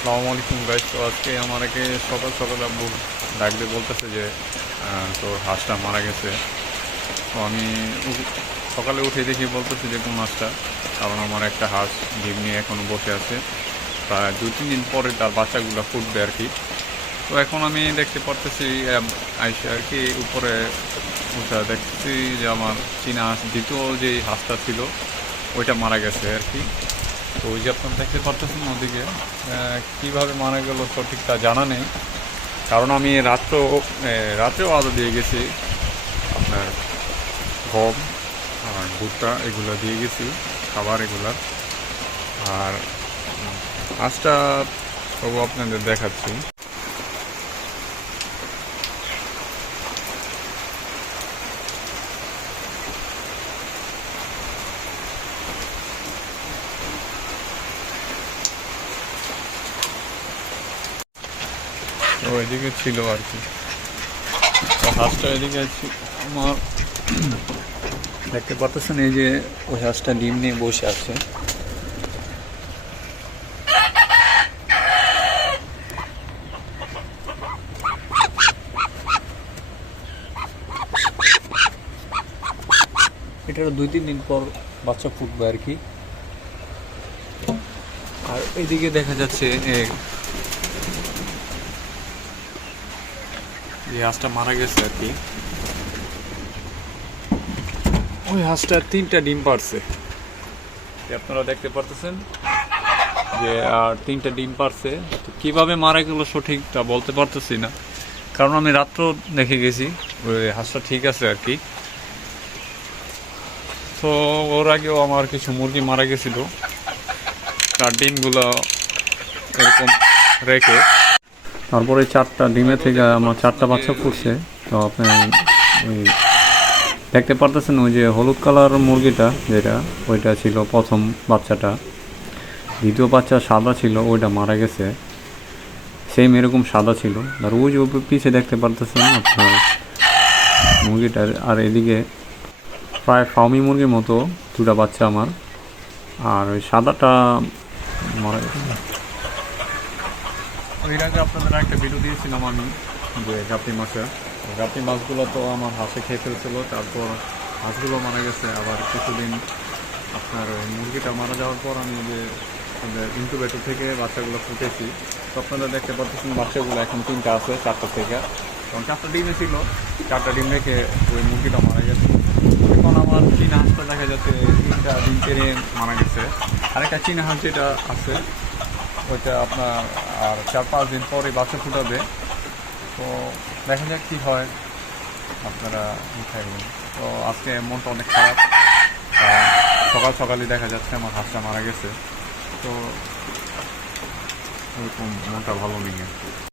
আসসালামু আলাইকুম গাইস। তো আজকে আমাকে সকাল সকাল আব্বু ডাক দিয়ে বলতেছে যে তোর হাঁসটা মারা গেছে। তো আমি সকালে উঠে দেখি বলতেছে যে কোন হাঁসটা, কারণ আমার একটা হাঁস ডিম নিয়ে এখনও বসে আছে। প্রায় 2-3 দিন পরে তার বাচ্চাগুলো ফুটবে আর কি। তো এখন আমি দেখতে পারতেছি আইসে আর কি উপরে উঠা দেখতেছি যে আমার চীনা হাঁস দ্বিতীয় যে হাঁসটা ছিল ওইটা মারা গেছে আর কি। তো ওই যে আপনার দেখতে পারতেছেন ওদিকে কীভাবে মারা গেল সঠিক তা জানা নেই, কারণ আমি রাত্রেও আলো দিয়ে গেছি, আপনার গম আর ভুট্টা এগুলো দিয়ে গেছি, খাবার এগুলার। আর হাঁসটা তবু আপনাদের দেখাচ্ছি। তো এদিকে ছিল আর কি, তো হাঁসটা এদিকে আমার দেখতে পারতেছেন, এই যে ওই হাঁসটা ডিম নিয়ে বসে আছে। এটার 2-3 দিন পর বাচ্চা ফুটবে আর কি। আর এদিকে দেখা যাচ্ছে যে হাঁসটা মারা গেছে আর কি। ওই হাঁসটা 3টা ডিম পারছে, আপনারা দেখতে পারতেছেন যে আর 3টা ডিম পারছে। তো কীভাবে মারা গেল সঠিকটা বলতে পারতেছি না, কারণ আমি রাত্র দেখে গেছি ওই হাঁসটা ঠিক আছে আর কি। তো ওর আগেও আমার কিছু মুরগি মারা গেছিল, তার ডিমগুলো এরকম রেখে তারপরে 4টা ডিমে থেকে আমার 4টা বাচ্চা ফুটছে। তো আপনি ওই দেখতে পারতেছেন ওই যে হলুদ কালার মুরগিটা যেটা, ওইটা ছিল প্রথম বাচ্চাটা। দ্বিতীয় বাচ্চা সাদা ছিল, ওইটা মারা গেছে, সেম এরকম সাদা ছিল। আর ওই যে পিছিয়ে দেখতে পারতেছেন আপনার মুরগিটার। আর এদিকে প্রায় ফার্মি মুরগির মতো 2টা বাচ্চা আমার, আর ওই সাদাটা মারা গেছে। এর আগে আপনাদের একটা ভিডিও দিয়েছিলাম আমি যে গাপ্পি মাছগুলো তো আমার হাঁসে খেয়ে ফেলছিল, তারপর হাঁসগুলো মারা গেছে। আবার কিছুদিন আপনার ওই মুরগিটা মারা যাওয়ার পর আমি যে ইনকিউবেটর থেকে বাচ্চাগুলো ফুটেছি। তো আপনারা দেখতে পাচ্ছেন বাচ্চাগুলো এখন 3টা আছে 4টা থেকে, কারণ 4টা ডিমে ছিল, 4টা ডিম রেখে ওই মুরগিটা মারা গেছে। এখন আমার চীনা হাঁসটা দেখা যাচ্ছে 3টা ডিম পেরে মারা গেছে। আরেকটা চীনা হাঁস যেটা আছে ওইটা আপনার আর 4-5 দিন পরে বাচ্চা ফুটাবে। তো দেখা যাক কী হয়, আপনারা থাকবেন। তো আজকে মনটা অনেক খারাপ, সকালই দেখা যাচ্ছে আমার হাঁসটা মারা গেছে। তো ওরকম মনটা ভালো নেই।